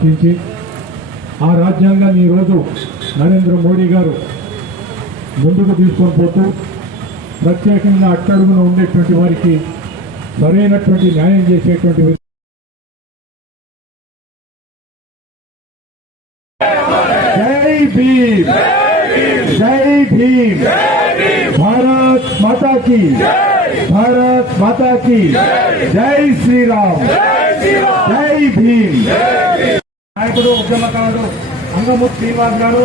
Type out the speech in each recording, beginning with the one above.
చించి ఆ రాజ్యాంగాన్ని ఈరోజు నరేంద్ర మోడీ గారు ముందుకు తీసుకొని పోతూ ప్రత్యేకంగా అట్టడుగున ఉండేటువంటి వారికి సరైనటువంటి న్యాయం చేసేటువంటి జై భీమ్! జై భీమ్! భారత్ మాతాకి! భారత్ మాతాకి! జై శ్రీరామ్! జై భీమ్! నాయకుడు ఉద్యమకారుడు అంగమూర్తి శ్రీనివాస్ గారు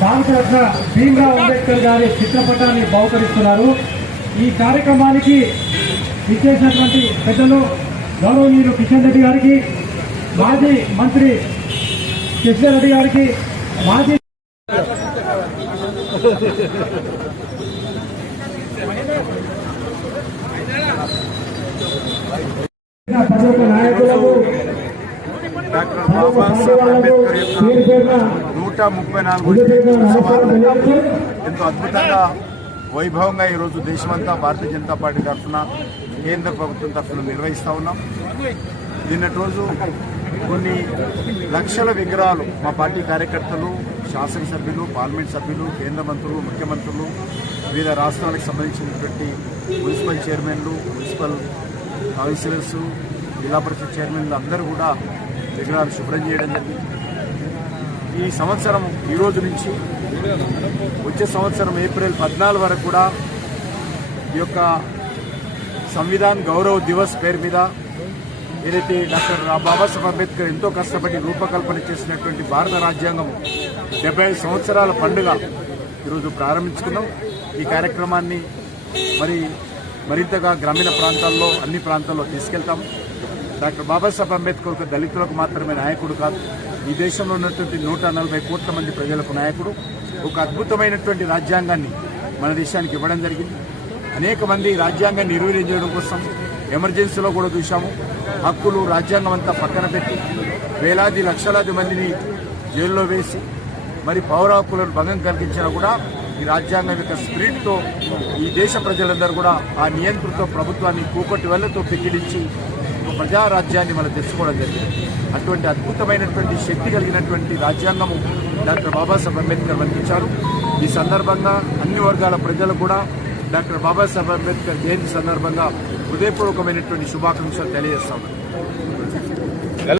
భారతరత్న భీమ్రావ్ అంబేద్కర్ గారి చిత్రపటాన్ని బహుకరిస్తున్నారు. ఈ కార్యక్రమానికి ఇచ్చేసినటువంటి పెద్దలు గౌరవనీయులు కిషన్ రెడ్డి గారికి మాజీ మంత్రి కిషన్ రెడ్డి గారికి మాజీ పదొక నాయకులకు డాక్టర్ బాబాసాహెబ్ అంబేద్కర్ యొక్క నూట ముప్పై నాలుగు ఎంతో అద్భుతంగా వైభవంగా ఈరోజు దేశమంతా భారతీయ జనతా పార్టీ తరఫున కేంద్ర ప్రభుత్వం తరఫున నిర్వహిస్తా ఉన్నాం నిన్నటి రోజు కొన్ని లక్షల విగ్రహాలు మా పార్టీ కార్యకర్తలు శాసనసభ్యులు పార్లమెంట్ సభ్యులు కేంద్ర మంత్రులు ముఖ్యమంత్రులు వివిధ రాష్ట్రాలకు సంబంధించినటువంటి మున్సిపల్ చైర్మన్లు మున్సిపల్ కౌన్సిలర్స్ జిల్లా పరిషత్ చైర్మన్లు అందరూ కూడా విగ్రహాలు శుభ్రం చేయడం జరిగింది. ఈ సంవత్సరం ఈ రోజు నుంచి వచ్చే సంవత్సరం ఏప్రిల్ పద్నాలుగు వరకు కూడా ఈ యొక్క సంవిధాన్ గౌరవ్ దివస్ పేరు మీద ఏదైతే డాక్టర్ బాబాసాహెబ్ అంబేద్కర్ ఎంతో కష్టపడి రూపకల్పన చేసినటువంటి భారత రాజ్యాంగం డెబ్బై ఐదు సంవత్సరాల పండుగ ఈరోజు ప్రారంభించుకున్నాం. ఈ కార్యక్రమాన్ని మరి మరింతగా గ్రామీణ ప్రాంతాల్లో అన్ని ప్రాంతాల్లో తీసుకెళ్తాం. డాక్టర్ బాబాసాహెబ్ అంబేద్కర్ ఒక దళితులకు మాత్రమే నాయకుడు కాదు ఈ దేశంలో ఉన్నటువంటి నూట నలభై కోట్ల మంది ప్రజలకు నాయకుడు. ఒక అద్భుతమైనటువంటి రాజ్యాంగాన్ని మన దేశానికి ఇవ్వడం జరిగింది. అనేక మంది రాజ్యాంగాన్ని నిర్వహించడం కోసం ఎమర్జెన్సీలో కూడా చూశాము. హక్కులు రాజ్యాంగం అంతా పక్కన పెట్టి వేలాది లక్షలాది మందిని జైల్లో వేసి మరి పౌర హక్కులను భంగం కలిగించినా కూడా ఈ రాజ్యాంగం యొక్క స్పిరిట్తో ఈ దేశ ప్రజలందరూ కూడా ఆ నియంత్రిత ప్రభుత్వాన్ని కూకటి వెళ్ళతో పెకిలించి ప్రజారాజ్యాన్ని ప్రజా రాజ్యాన్ని మనం తెచ్చుకోవడం జరిగింది. అటువంటి అద్భుతమైనటువంటి శక్తి కలిగినటువంటి రాజ్యాంగము డాక్టర్ బాబాసాహెబ్ అంబేద్కర్ వర్ణించారు ఈ సందర్భంగా అన్ని వర్గాల ప్రజలు కూడా డాక్టర్ బాబాసాహెబ్ అంబేద్కర్ జయంతి సందర్భంగా హృదయపూర్వకమైనటువంటి శుభాకాంక్షలు తెలియజేస్తాం.